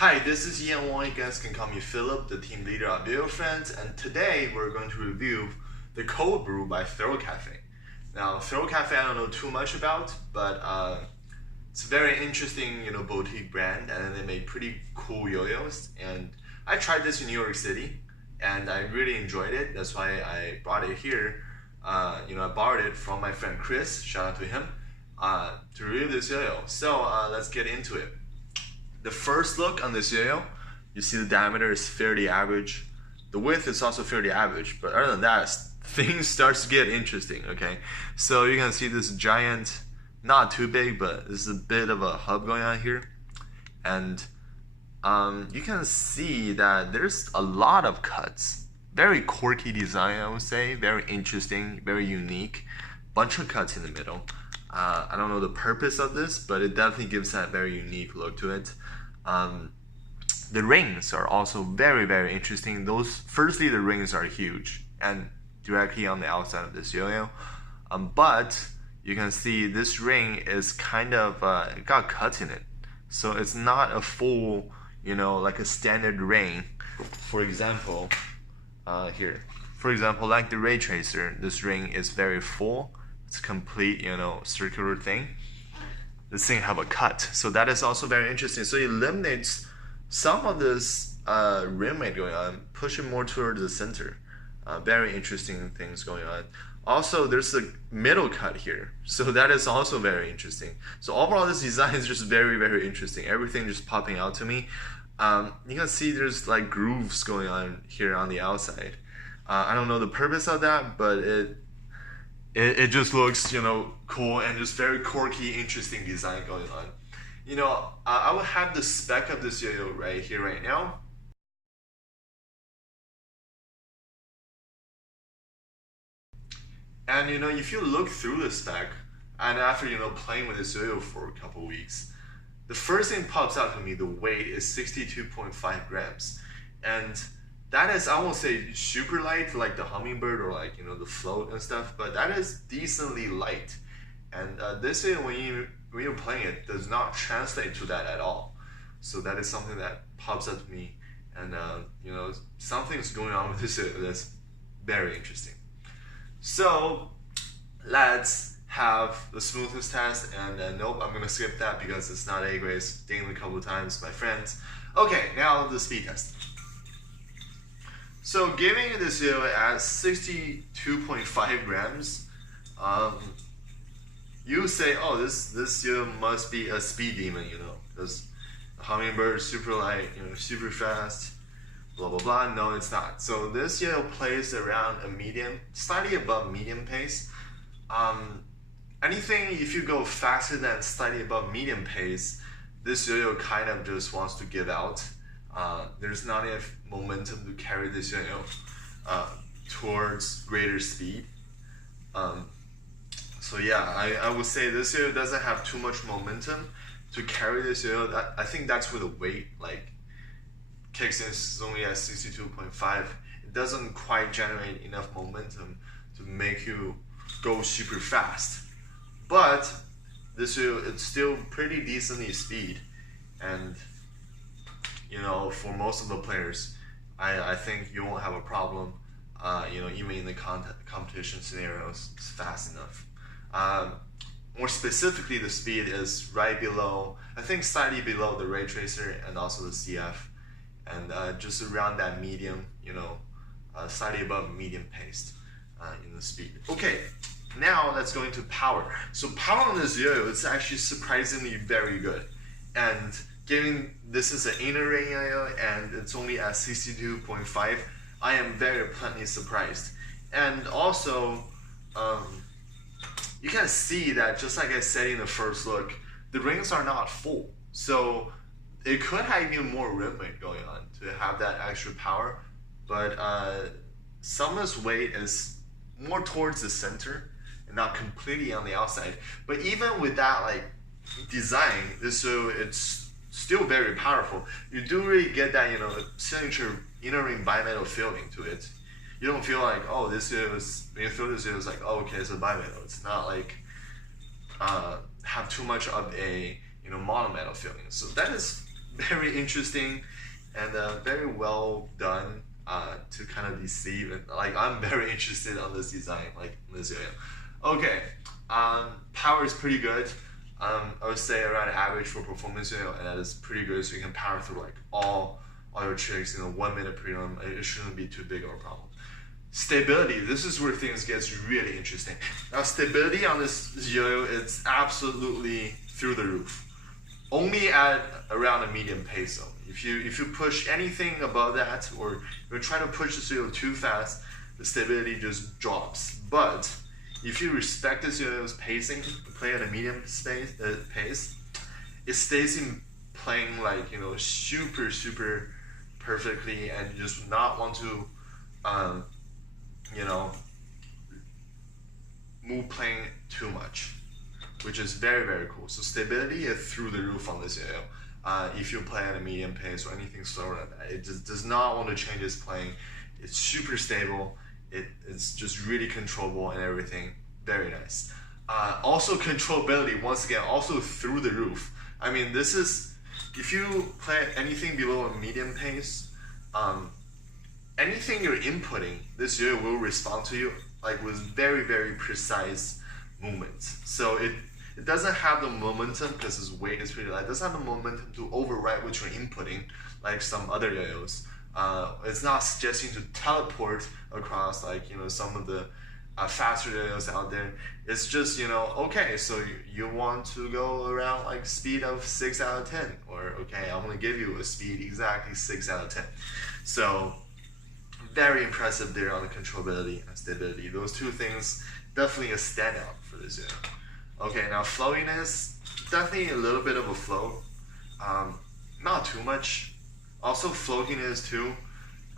Hi, this is Ian Wong. You guys can call me Philip, the team leader at Video Friends, and today we're going to review the Cold Brew by Throw Cafe. Now, Throw Cafe I don't know too much about, but it's a very interesting, boutique brand, and they make pretty cool yo-yos. And I tried this in New York City, and I really enjoyed it. That's why I brought it here. I borrowed it from my friend Chris. Shout out to him to review this yo-yo. So let's get into it. The first look on this yo-yo, you see the diameter is fairly average. The width is also fairly average, but other than that, things starts to get interesting, okay? So you can see this giant, not too big, but this is a bit of a hub going on here. And you can see that there's a lot of cuts. Very quirky design, I would say. Very interesting, very unique. Bunch of cuts in the middle. I don't know the purpose of this, but it definitely gives that very unique look to it. The rings are also very, very interesting. Firstly, the rings are huge and directly on the outside of this yo-yo. But you can see this ring is kind of got cuts in it, so it's not a full, like a standard ring. For example, here. For example, like the ray tracer, this ring is very full. It's a complete, circular thing. This thing have a cut, so that is also very interesting. So it eliminates some of this rim weight going on, pushing more towards the center. Very interesting things going on. Also, there's a middle cut here, so that is also very interesting. So overall, this design is just very, very interesting. Everything just popping out to me. You can see there's like grooves going on here on the outside. I don't know the purpose of that, but it just looks, cool and just very quirky, interesting design going on. I will have the spec of this yo-yo right here, right now. And if you look through the spec, and after playing with this yo-yo for a couple weeks, the first thing pops out to me, the weight is 62.5 grams, and that is, I won't say super light like the hummingbird or like the float and stuff, but that is decently light. And this is when you're playing it does not translate to that at all. So that is something that pops up to me, and something's going on with this that's very interesting. So let's have the smoothness test, and nope, I'm gonna skip that because it's not A grade. Dinged a couple of times, my friends. Okay, now the speed test. So giving this yo at 62.5 grams, you say, oh, this yo must be a speed demon, because the hummingbird super light, super fast, blah blah blah. No, it's not. So this yo plays around a medium, slightly above medium pace. Anything if you go faster than slightly above medium pace, this yo kind of just wants to give out. There's not enough momentum to carry this yo-yo towards greater speed. So yeah, I would say this yo doesn't have too much momentum to carry this yo. I think that's where the weight kicks in. It's only at 62.5. It doesn't quite generate enough momentum to make you go super fast. But this yo, it's still pretty decently speed, and for most of the players, I think you won't have a problem. Even in the competition scenarios, it's fast enough. More specifically, the speed is right below, I think slightly below the ray tracer and also the CF, and just around that medium, slightly above medium paced in the speed. Okay, now let's go into power. So power on this yo-yo is actually surprisingly very good, and given this is an inner ring yo-yo and it's only at 62.5, I am very pleasantly surprised. And also, you can see that just like I said in the first look, the rings are not full. So it could have even more rim weight going on to have that extra power. But some of this weight is more towards the center and not completely on the outside. But even with that design, so it's still very powerful. You do really get that signature inner ring bimetal feeling to it. You don't feel like, oh, this is, when you throw this, it was like, oh, okay, it's a bimetal. It's not like have too much of a monometal feeling. So that is very interesting and very well done to kind of deceive. And like, I'm very interested on this design, like this area. Okay, power is pretty good. I would say around average for performance, and that is pretty good. So you can power through like all your tricks in a 1 minute prelim. It shouldn't be too big of a problem. Stability, this is where things gets really interesting. Now stability on this yo-yo, it's absolutely through the roof. Only at around a medium pace though. If you push anything above that, or you try to push the yo-yo too fast, the stability just drops. But if you respect this yo-yo's pacing, play at a medium pace, it stays in playing like, super perfectly, and you just not want to move playing too much, which is very cool. So stability is through the roof on this yo-yo. If you play at a medium pace or anything slower than that, it just does not want to change its playing. It's super stable. It's just really controllable and everything. Very nice. Also controllability, once again, also through the roof. I mean, this is, if you play anything below a medium pace, anything you're inputting, this yo-yo will respond to you like with very precise movements. So it doesn't have the momentum, because its weight is pretty light. It doesn't have the momentum to override what you're inputting like some other yo-yos. It's not suggesting to teleport across like some of the faster yo-yos out there. It's just okay, so you want to go around like speed of 6 out of 10, or okay, I'm gonna give you a speed exactly 6 out of 10. So very impressive there on the controllability and stability. Those two things definitely a standout for this yo-yo. Okay, now flowiness, definitely a little bit of a flow, not too much. Also floatiness too.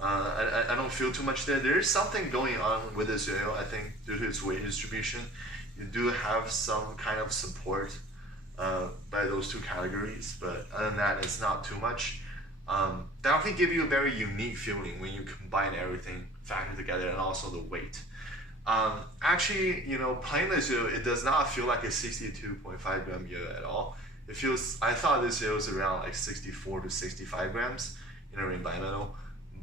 I don't feel too much there. There is something going on with this yo-yo. I think due to its weight distribution, you do have some kind of support by those two categories, but other than that, it's not too much. Definitely give you a very unique feeling when you combine everything factored together, and also the weight. Actually, playing this yo-yo, it does not feel like a 62.5 gram yo-yo at all. It feels, I thought this yo-yo was around like 64 to 65 grams in a ring bimetal.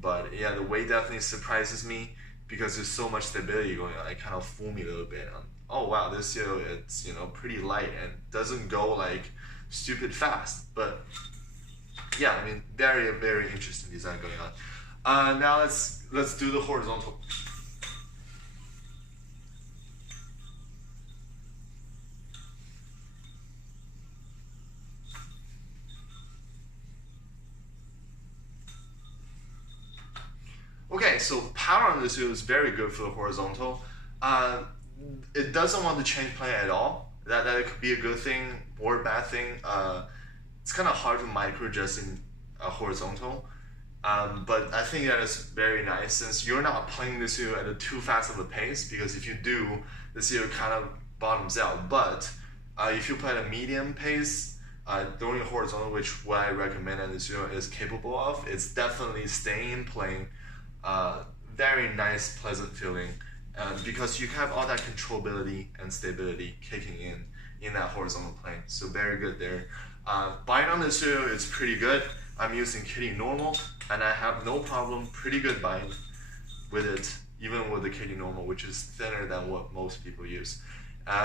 But yeah, the weight definitely surprises me because there's so much stability going on. It kind of fooled me a little bit. Oh wow, this yo-yo, it's pretty light and doesn't go like stupid fast. But yeah, I mean, very interesting design going on. Now let's do the horizontal. Okay, so power on this yo is very good for the horizontal. It doesn't want to change plane at all. That could be a good thing or a bad thing. It's kind of hard to micro adjust in a horizontal, but I think that is very nice since you're not playing this yo at a too fast of a pace, because if you do, this yo kind of bottoms out. But if you play at a medium pace, throwing a horizontal, which what I recommend that this yo is capable of, it's definitely staying in plane. Very nice, pleasant feeling, because you have all that controllability and stability kicking in that horizontal plane. So very good there. Bind on this yo is pretty good. I'm using Kitty Normal, and I have no problem, pretty good bind with it, even with the Kitty Normal, which is thinner than what most people use.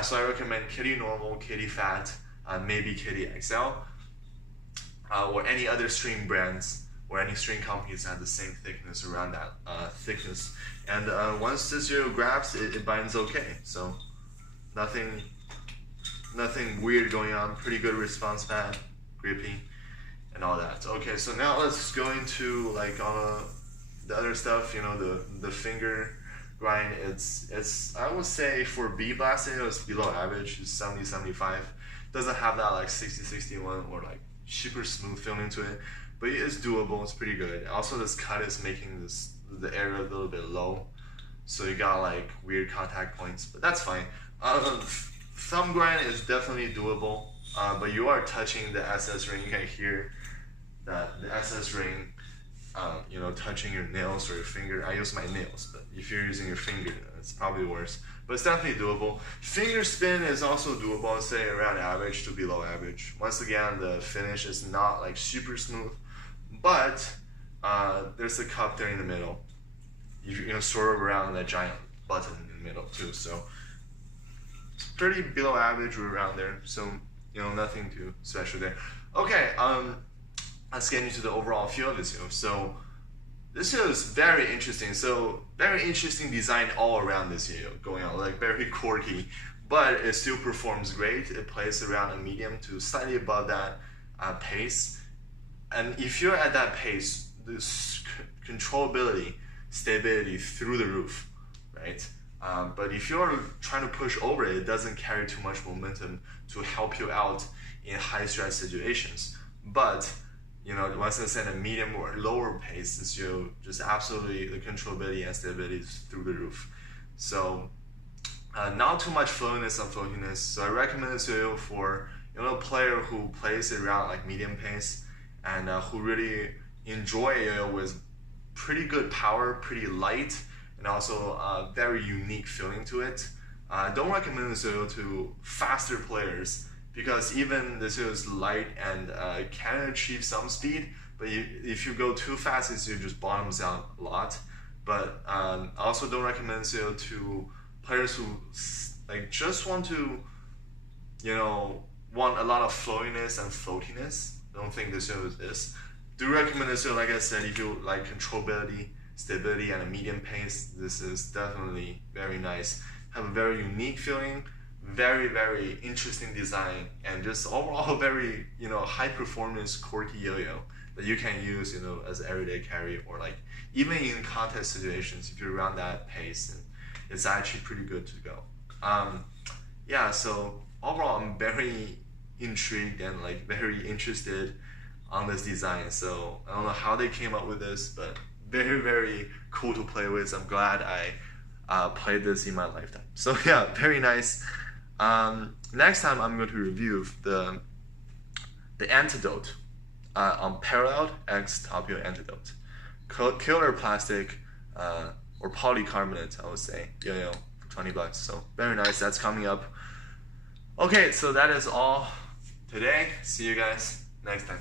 So I recommend Kitty Normal, Kitty Fat, maybe Kitty XL, or any other string brands, or any string companies that have the same thickness around that thickness. And once this yo grabs, it binds okay. So nothing weird going on. Pretty good response pad, grippy, and all that. Okay, so now let's go into like on the other stuff. The finger grind. It's I would say for B blast, it's below average. It's 70-75. Doesn't have that like 60-61 or like super smooth feeling to it. But it's doable, it's pretty good. Also, this cut is making the area a little bit low, so you got like weird contact points, but that's fine. Thumb grind is definitely doable, but you are touching the SS ring. You can hear that the SS ring, touching your nails or your finger. I use my nails, but if you're using your finger, It's probably worse, but it's definitely doable. Finger spin is also doable, say around average to below average. Once again, the finish is not like super smooth, but there's a cup there in the middle. You sort of around that giant button in the middle too, so it's pretty below average or around there. So nothing too special there. Okay, let's get into the overall feel of this heel. So this heel is very interesting. So very interesting design all around this heel going on, like very quirky, but it still performs great. It plays around a medium to slightly above that pace. And if you're at that pace, this controllability, stability through the roof, right? But if you're trying to push over it, it doesn't carry too much momentum to help you out in high stress situations. But once it's at a medium or lower pace, it's just absolutely the controllability and stability is through the roof. So not too much flowiness and floatiness. So I recommend this video for a player who plays it around like medium pace and who really enjoy it with pretty good power, pretty light, and also a very unique feeling to it. I don't recommend this video to faster players because even this is light and can achieve some speed, but if you go too fast, it just bottoms out a lot. But I also don't recommend this video to players who like just want to, want a lot of flowiness and floatiness. I don't think this video is this. Do recommend this video, like I said, if you like controllability, stability, and a medium pace. This is definitely very nice. Have a very unique feeling, very, very interesting design, and just overall very, high performance quirky yo-yo that you can use, as an everyday carry or like even in contest situations if you're around that pace, and it's actually pretty good to go. Yeah, so overall I'm very intrigued and like very interested on this design. So I don't know how they came up with this, but very, very cool to play with. I'm glad I played this in my lifetime. So yeah, very nice. Next time I'm going to review the antidote on Paralleled X Top Heel Antidote. Killer plastic or polycarbonate, I would say, for 20 bucks. So very nice. That's coming up. Okay, so that is all today. See you guys next time.